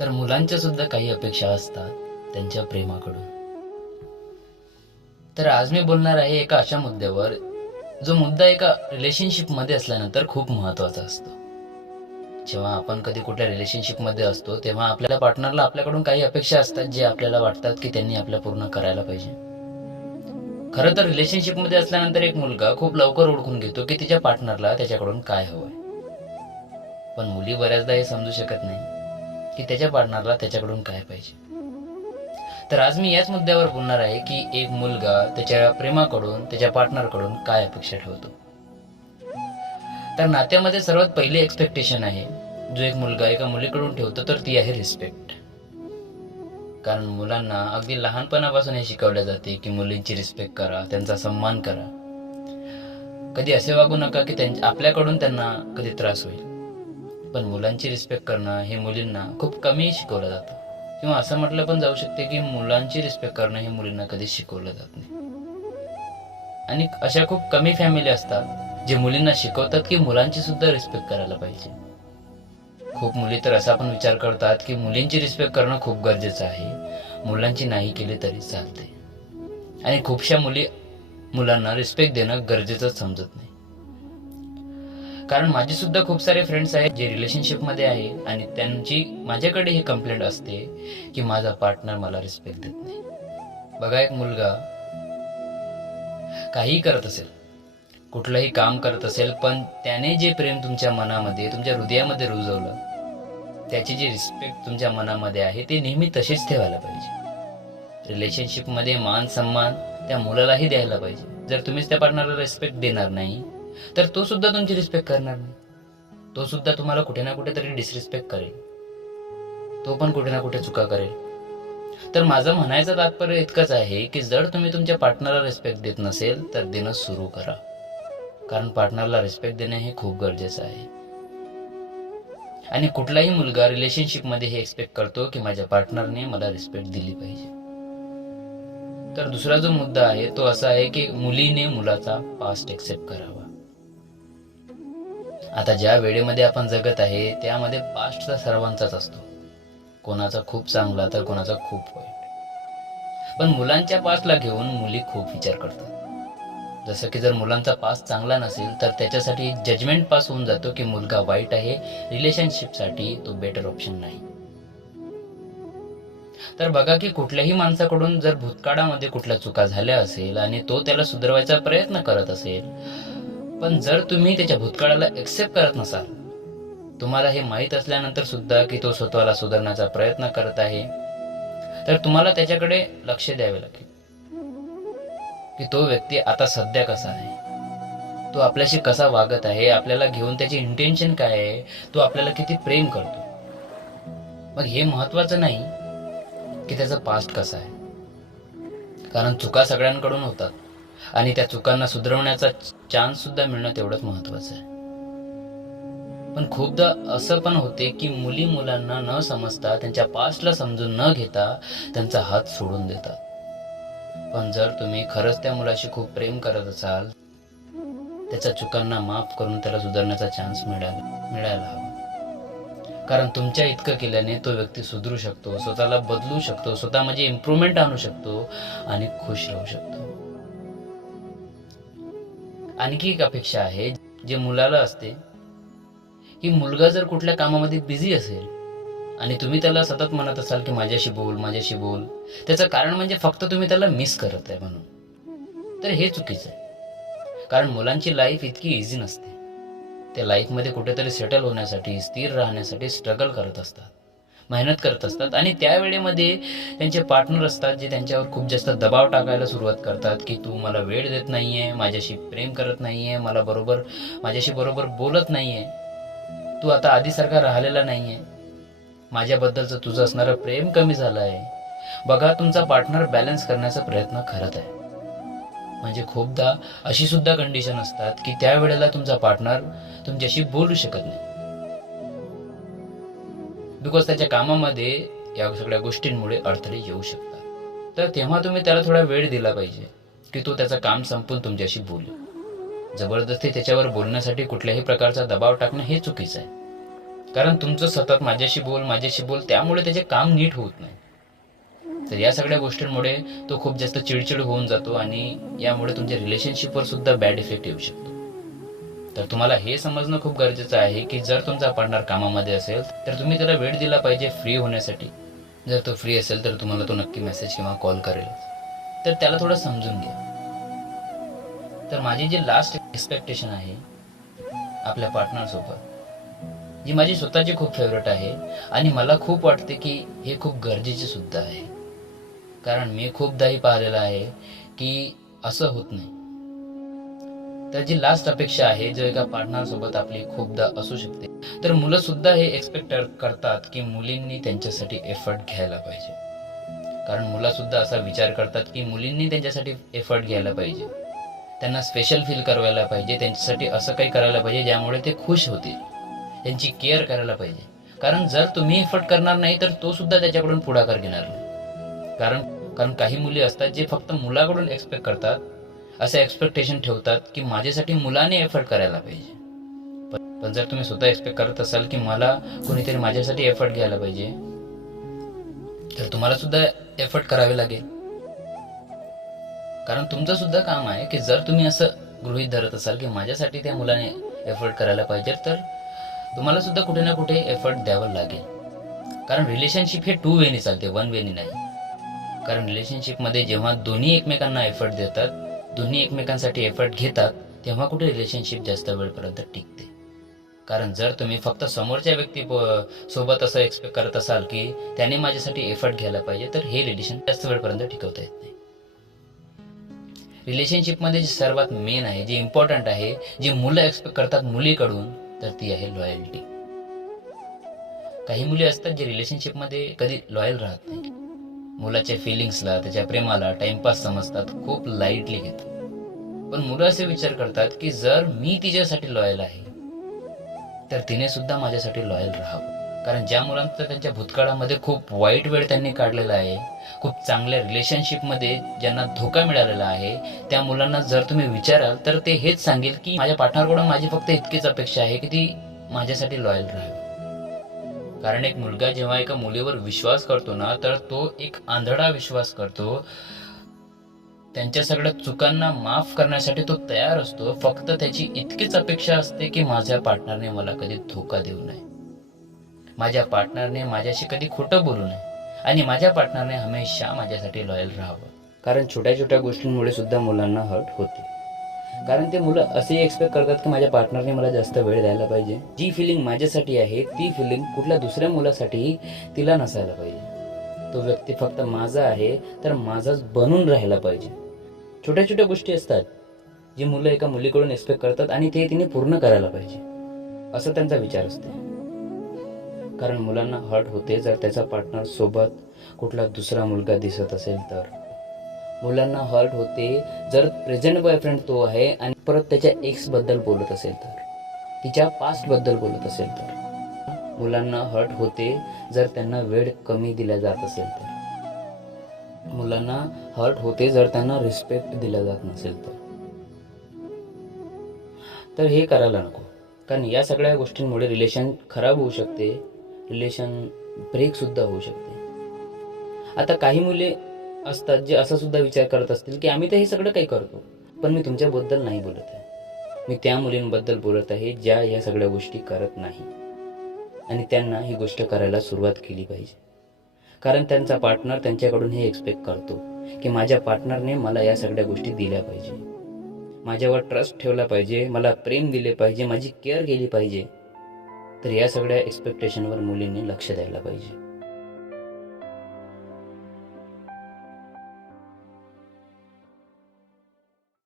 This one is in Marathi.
तर मुलांच्या सुद्धा काही अपेक्षा असतात त्यांच्या प्रेमाकडून. तर आज मी बोलणार आहे एका अशा मुद्द्यावर जो मुद्दा एका रिलेशनशिप मध्ये असल्यानंतर खूप महत्वाचा असतो. जेव्हा आपण कधी कुठल्या रिलेशनशिप मध्ये असतो तेव्हा आपल्या पार्टनरला आपल्याकडून काही अपेक्षा असतात जे आपल्याला वाटतात की त्यांनी आपल्या पूर्ण करायला पाहिजे. खरं तर रिलेशनशिप मध्ये असल्यानंतर एक मुलगा खूप लवकर ओळखून घेतो की तिच्या पार्टनरला त्याच्याकडून काय हवंय. पण मुली बऱ्याचदा हे समजू शकत नाही की त्याच्या पार्टनरला त्याच्याकडून काय पाहिजे. तर आज मी याच मुद्द्यावर बोलणार आहे की एक मुलगा त्याच्या प्रेमाकडून त्याच्या पार्टनरकडून काय अपेक्षा ठेवतो. तर नात्यामध्ये सर्वात पहिली एक्सपेक्टेशन आहे जो एक मुलगा एका मुलीकडून ठेवतो तर ती आहे रिस्पेक्ट. कारण मुलांना अगदी लहानपणापासून हे शिकवले जाते की मुलींची रिस्पेक्ट करा, त्यांचा सन्मान करा. कधी असे वागू नका की आपल्याकडून त्यांना कधी त्रास होईल. पण मुलांची रिस्पेक्ट करणं हे मुलींना खूप कमी शिकवलं जातं, किंवा असं म्हटलं पण जाऊ शकते की मुलांची रिस्पेक्ट करणं हे मुलींना कधी शिकवलं जात नाही. आणि अशा खूप कमी फॅमिली असतात जे मुलींना शिकवतात की मुलांची सुद्धा रिस्पेक्ट करायला पाहिजे. खूप मुली तर असा पण विचार करतात की मुलींची रिस्पेक्ट करणं खूप गरजेचं आहे, मुलांची नाही केली तरी चालते. आणि खूपशा मुली मुलांना रिस्पेक्ट देणं गरजेचं समजत नाही. कारण माझे सुद्धा खूप सारे फ्रेंड्स आहेत जे रिलेशनशिप मध्ये आहे आणि त्यांची माझ्याकडे ही कंप्लेंट असते की माझा पार्टनर मला रिस्पेक्ट देत नाही. बघा, एक मुलगा काही करत असेल, कुठलंही काम करत असेल, पण त्याने जे प्रेम तुमच्या मनामध्ये तुमच्या हृदयामध्ये रुजवलं, त्याची जी रिस्पेक्ट तुमच्या मनामध्ये आहे ते नेहमी तशीच ठेवायला पाहिजे. रिलेशनशिप मध्ये मान सन्मान त्या मुलालाही द्यायला पाहिजे. जर तुम्हीच त्या पार्टनरला रिस्पेक्ट देणार नाही तर तो सुद्धा तुमची रिस्पेक्ट करणार नाही. तो सुद्धा तुम्हाला कुठे ना कुठेतरी डिसरिस्पेक्ट करेल, तो पण कुठे ना कुठे चुका करेल. तर माझं म्हणायचं तात्पर्य इतकंच आहे की जर तुम्ही तुमच्या पार्टनरला रिस्पेक्ट देत नसेल तर देणं सुरू करा. कारण पार्टनरला रिस्पेक्ट देणे हे खूप गरजेचं आहे. आणि कुठलाही मुलगा रिलेशनशिप मध्ये हे एक्सपेक्ट करतो की माझ्या पार्टनरने मला रिस्पेक्ट दिली पाहिजे. तर दुसरा जो मुद्दा आहे तो असा आहे की मुलीने मुलाचा पास्ट एक्सेप्ट करावा. आता ज्या वेळेमध्ये आपण जगत आहे त्यामध्ये पास्टचा सर्वांचाच असतो, कोणाचा खूप चांगला तर कोणाचा खूप वाईट. पण मुलांच्या पास्टला घेऊन मुली खूप विचार करतात. जसं की जर मुलांचा पास्ट चांगला नसेल तर त्याच्यासाठी जजमेंट पास होऊन जातो की मुलगा वाईट आहे, रिलेशनशिपसाठी तो बेटर ऑप्शन नाही. तर बघा की कुठल्याही माणसाकडून जर भूतकाळामध्ये कुठल्या चुका झाल्या असेल आणि तो त्याला सुधारवायचा प्रयत्न करत असेल, पण जर तुम्ही त्याच्या भूतकाळाला एक्सेप्ट करत नसाल, तुम्हाला हे माहीत असल्यानंतर सुद्धा की तो स्वतःला सुधारण्याचा प्रयत्न करत आहे, तर तुम्हाला त्याच्याकडे लक्ष द्यावे लागेल की तो व्यक्ती आता सध्या कसा आहे, तो आपल्याशी कसा वागत आहे, आपल्याला घेऊन त्याची इंटेन्शन काय आहे, तो आपल्याला किती प्रेम करतो. मग हे महत्वाचं नाही की त्याचा पास्ट कसा आहे, कारण चुका सगळ्यांकडून होतात आणि त्या चुकांना सुधारवण्याचा चान्स सुद्धा मिळणं तेवढंच महत्वाचं आहे. पण खूपदा असं पण होते की मुली मुलांना न समजता, त्यांच्या पास्टला समजून न घेता त्यांचा हात सोडून देतात. पण जर तुम्ही खरंच त्या मुलाशी खूप प्रेम करत असाल, त्याच्या चुकांना माफ करून त्याला सुधारण्याचा चान्स मिळायला हवा. कारण तुमच्या इतकं केल्याने तो व्यक्ती सुधरू शकतो, स्वतःला बदलू शकतो, स्वतःमध्ये इम्प्रूव्हमेंट आणू शकतो आणि खुश राहू शकतो. आणखी एक अपेक्षा आहे जे मुलाला असते की मुलगा जर कुठल्या कामामध्ये बिझी असेल आणि तुम्ही त्याला सतत म्हणत असाल की माझ्याशी बोल माझ्याशी बोल, त्याचं कारण म्हणजे फक्त तुम्ही त्याला मिस करत आहे म्हणून, तर हे चुकीचं आहे. कारण मुलांची लाईफ इतकी इझी नसते. ते लाईफमध्ये कुठेतरी सेटल होण्यासाठी, स्थिर राहण्यासाठी स्ट्रगल करत असतात, मेहनत करत असतात. आणि त्या वेळेमध्ये त्यांचे पार्टनर असतात जे त्यांच्यावर खूप जास्त दबाव टाकायला सुरुवात करतात की तू मला वेळ देत नाहीये, माझ्याशी प्रेम करत नाहीये, माझ्याशी बरोबर बोलत नाहीये, तू आता आधीसारखा राहिलेला नाहीये, माझ्याबद्दलचं तुझं असणारं प्रेम कमी झालं आहे. बघा, तुमचा पार्टनर बॅलन्स करण्याचा प्रयत्न करत आहे. म्हणजे खूपदा अशी सुद्धा कंडिशन असतात की त्या वेळेला तुमचा पार्टनर तुमच्याशी बोलू शकत नाही, बिकॉज त्याच्या कामामध्ये या सगळ्या गोष्टींमुळे अडथळे येऊ शकतात. तर तेव्हा तुम्ही त्याला थोडा वेळ दिला पाहिजे की तो त्याचं काम संपून तुमच्याशी बोलेल. जबरदस्ती त्याच्यावर बोलण्यासाठी कुठल्याही प्रकारचा दबाव टाकणं हे चुकीचं आहे. कारण तुमचं सतत माझ्याशी बोल त्यामुळे त्याचे काम नीट होत नाही. तर या सगळ्या गोष्टींमुळे तो खूप जास्त चिडचिड होऊन जातो आणि यामुळे तुमच्या रिलेशनशिपवर सुद्धा बॅड इफेक्ट येऊ शकतो. तर तुम्हाला हे समजणं खूप गरजेचं आहे की जर तुमचा पार्टनर कामामध्ये असेल तर तुम्ही त्याला वेळ दिला पाहिजे फ्री होण्यासाठी. जर तो फ्री असेल तर तुम्हाला तो नक्की मेसेज किंवा कॉल करेल. तर त्याला थोडं समजून घ्या. तर माझी जी लास्ट एक्सपेक्टेशन आहे आपल्या पार्टनरसोबत, जी माझी स्वतःची खूप फेवरेट आहे आणि मला खूप वाटते की हे खूप गरजेचे सुद्धा आहे. कारण मी खूपदाही पाहिलेलं आहे की असं होत नाही. तर जी लास्ट अपेक्षा आहे जो एका पार्टनरसोबत आपली खूपदा असू शकते, तर मुलं सुद्धा हे एक्सपेक्ट करतात की मुलींनी त्यांच्यासाठी एफर्ट घ्यायला पाहिजे. कारण मुलं सुद्धा असा विचार करतात की मुलींनी त्यांच्यासाठी एफर्ट घ्यायला पाहिजे, त्यांना स्पेशल फील करवायला पाहिजे, त्यांच्यासाठी असं काही करायला पाहिजे ज्यामुळे ते खुश होतील, त्यांची केअर करायला पाहिजे. कारण जर तुम्ही एफर्ट करणार नाही तर तो सुद्धा त्याच्याकडून पुढाकार घेणार नाही. कारण कारण काही मुली असतात जे फक्त मुलाकडून एक्सपेक्ट करतात, असे एक्सपेक्टेशन ठेवतात की माझ्यासाठी मुलाने एफर्ट करायला पाहिजे. पण जर तुम्ही स्वतः एक्सपेक्ट करत असाल की मला कोणीतरी माझ्यासाठी एफर्ट घ्यायला पाहिजे, तर तुम्हाला सुद्धा एफर्ट करावे लागेल. कारण तुमचं सुद्धा काम आहे की जर तुम्ही असं गृहीत धरत असाल की माझ्यासाठी त्या मुलाने एफर्ट करायला पाहिजे, तर तुम्हाला सुद्धा कुठे ना कुठे एफर्ट द्यावं लागेल. कारण रिलेशनशिप हे 2 वेनी चालते, 1 वेनी नाही. कारण रिलेशनशिपमध्ये जेव्हा दोन्ही एकमेकांना एफर्ट देतात, दोन्ही एकमेकांसाठी एफर्ट घेतात, तेव्हा कुठे रिलेशनशिप जास्त वेळपर्यंत टिकते. कारण जर तुम्ही फक्त समोरच्या व्यक्ती सोबत असं एक्सपेक्ट करत असाल की त्याने माझ्यासाठी एफर्ट घ्यायला पाहिजे, तर हे रिलेशन जास्त वेळपर्यंत टिकवता येत नाही. रिलेशनशिपमध्ये जे सर्वात मेन आहे, जे इम्पॉर्टंट आहे, जे मुलं एक्सपेक्ट करतात मुलीकडून, तर ती आहे लॉयल्टी. काही मुली असतात जे रिलेशनशिपमध्ये कधी लॉयल राहत नाही. मुलाच्या फिलिंग्सला, त्याच्या प्रेमाला टाइमपास समजतात, खूप लाईटली घेतात. पण मुलं असे विचार करतात की जर मी तिच्यासाठी लॉयल आहे तर तिने सुद्धा माझ्यासाठी लॉयल राहावं. कारण ज्या मुलांचा त्यांच्या भूतकाळामध्ये खूप वाईट वेळ त्यांनी काढलेला आहे, खूप चांगल्या रिलेशनशिपमध्ये ज्यांना धोका मिळालेला आहे, त्या मुलांना जर तुम्ही विचाराल तर ते हेच सांगेल की माझ्या पार्टनरकडून माझी फक्त इतकीच अपेक्षा आहे की ती माझ्यासाठी लॉयल राहावी. कारण एक मुलगा जेव्हा एका मुलीवर विश्वास करतो ना, तर तो एक आंधळा विश्वास करतो. त्यांच्या सगळ्या चुकांना माफ करण्यासाठी तो तयार असतो. फक्त त्याची इतकीच अपेक्षा असते की माझ्या पार्टनरने मला कधी धोका देऊ नये, माझ्या पार्टनरने माझ्याशी कधी खोटं बोलू नये आणि माझ्या पार्टनरने हमेशा माझ्यासाठी लॉयल राहावं. कारण छोट्या छोट्या गोष्टींमुळे सुद्धा मुलांना हर्ट होते. कारण ते मुलं असे एक्सपेक्ट करतात की माझ्या पार्टनरने मला जास्त वेळ द्यायला पाहिजे. जी फिलिंग माझ्यासाठी आहे ती फिलिंग कुठल्या दुसऱ्या मुलासाठी तिला नसायला पाहिजे. तो व्यक्ती फक्त माझा आहे तर माझाच बनून राहायला पाहिजे. छोट्या छोट्या गोष्टी असतात जी मुलं एका मुलीकडून एक्सपेक्ट करतात आणि ते तिने पूर्ण करायला पाहिजे, असं त्यांचा विचार असते. कारण मुलांना हर्ट होते जर त्याचा पार्टनर सोबत कुठला दुसरा मुलगा दिसत असेल तर. मुलांना हर्ट होते जर प्रेझेंट बॉयफ्रेंड तो आहे आणि परत त्याच्या एक्स बद्दल बोलत असेल तर, तिच्या पास्ट बद्दल बोलत असेल तर. मुलांना हर्ट होते जर त्यांना वेळ कमी दिला जात असेल तर. मुलांना हर्ट होते जर त्यांना रिस्पेक्ट दिला जात नसेल तर हे करायला नको. कारण या सगळ्या गोष्टींमुळे रिलेशन खराब होऊ शकते, रिलेशन ब्रेक सुद्धा होऊ शकते. आता काही मुले असतात जे असा सुद्धा विचार करत असतील की आम्ही तर हे सगळं काही करतो, पण मी तुमच्याबद्दल नाही बोलत आहे. मी त्या मुलींबद्दल बोलत आहे ज्या या सगळ्या गोष्टी करत नाही आणि त्यांना ही गोष्ट करायला सुरुवात केली पाहिजे. कारण त्यांचा पार्टनर त्यांच्याकडून हे एक्सपेक्ट करतो की माझ्या पार्टनरने मला या सगळ्या गोष्टी दिल्या पाहिजे, माझ्यावर ट्रस्ट ठेवला पाहिजे, मला प्रेम दिले पाहिजे, माझी केअर केली पाहिजे. तर या सगळ्या एक्सपेक्टेशनवर मुलींनी लक्ष द्यायला पाहिजे.